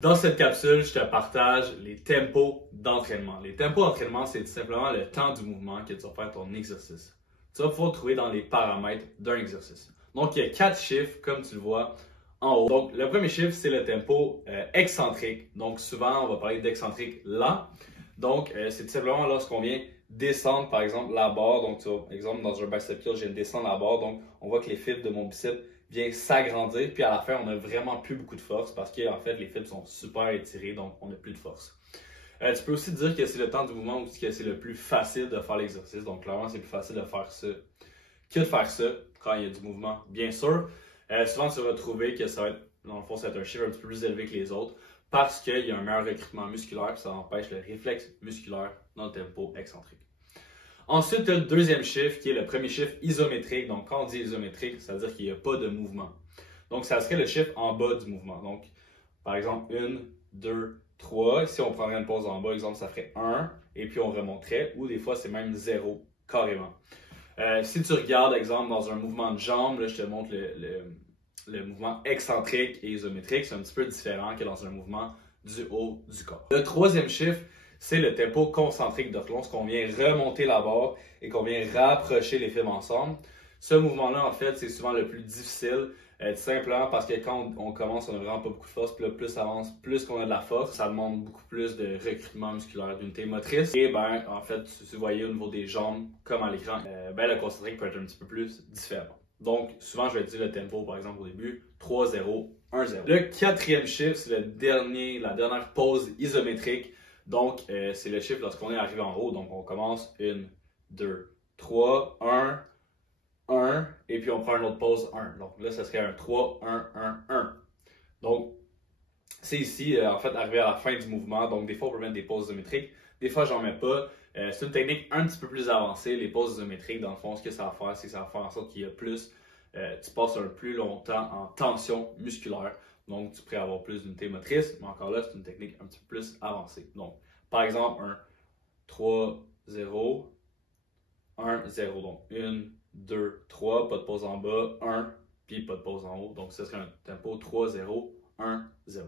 Dans cette capsule, je te partage les tempos d'entraînement. Les tempos d'entraînement, c'est tout simplement le temps du mouvement que tu vas faire ton exercice. Tu vas pouvoir trouver dans les paramètres d'un exercice. Donc, il y a 4 chiffres, comme tu le vois en haut. Donc, le premier chiffre, c'est le tempo excentrique. Donc, souvent, on va parler d'excentrique lent. Donc, c'est tout simplement lorsqu'on vient descendre, par exemple, la barre. Donc, tu vois, exemple, dans un bicep curl, je viens de descendre la barre. Donc, on voit que les fibres de mon bicep viennent s'agrandir. Puis à la fin, on n'a vraiment plus beaucoup de force parce qu'en fait, les fibres sont super étirées. Donc, on n'a plus de force. Tu peux aussi dire que c'est le temps du mouvement ou que c'est le plus facile de faire l'exercice. Donc, clairement, c'est plus facile de faire ça que de faire ça quand il y a du mouvement. Bien sûr, souvent, tu vas trouver que ça va être, dans le fond, ça va être un chiffre un petit peu plus élevé que les autres parce qu'il y a un meilleur recrutement musculaire et ça empêche le réflexe musculaire dans le tempo excentrique. Ensuite, tu as le deuxième chiffre qui est le premier chiffre isométrique. Donc, quand on dit isométrique, ça veut dire qu'il n'y a pas de mouvement. Donc, ça serait le chiffre en bas du mouvement. Donc, par exemple, 1, 2, 3. Si on prendrait une pause en bas, exemple, ça ferait 1 et puis on remonterait. Ou des fois, c'est même 0 carrément. Si tu regardes, exemple, dans un mouvement de jambe, là, je te montre le mouvement excentrique et isométrique. C'est un petit peu différent que dans un mouvement du haut du corps. Le troisième chiffre, c'est le tempo concentrique de lorsqu'on vient remonter la barre et qu'on vient rapprocher les fibres ensemble. Ce mouvement-là, en fait, c'est souvent le plus difficile, tout simplement parce que quand on commence, on n'a vraiment pas beaucoup de force. Puis là, plus ça avance, plus qu'on a de la force, ça demande beaucoup plus de recrutement musculaire, d'unité motrice. Et ben, en fait, si vous voyez au niveau des jambes, comme à l'écran, le concentrique peut être un petit peu plus différent. Donc, souvent, je vais dire le tempo, par exemple, au début, 3-0, 1-0. Le quatrième chiffre, c'est la dernière pause isométrique. Donc, c'est le chiffre lorsqu'on est arrivé en haut. Donc, on commence 1, 2, 3, 1, 1, et puis on prend une autre pause 1. Donc là, ça serait un 3, 1, 1, 1. Donc, c'est ici, en fait, arrivé à la fin du mouvement. Donc, des fois, on peut mettre des pauses isométriques. Des fois, j'en mets pas. C'est une technique un petit peu plus avancée. Les pauses isométriques, dans le fond, ce que ça va faire, c'est que ça va faire en sorte qu'il y a plus, tu passes un plus longtemps en tension musculaire. Donc, tu pourrais avoir plus d'unité motrice, mais encore là, c'est une technique un petit peu plus avancée. Donc, par exemple, un 3, 0, 1, 0. Donc, 1, 2, 3, pas de pause en bas, 1, puis pas de pause en haut. Donc, ce serait un tempo 3, 0, 1, 0.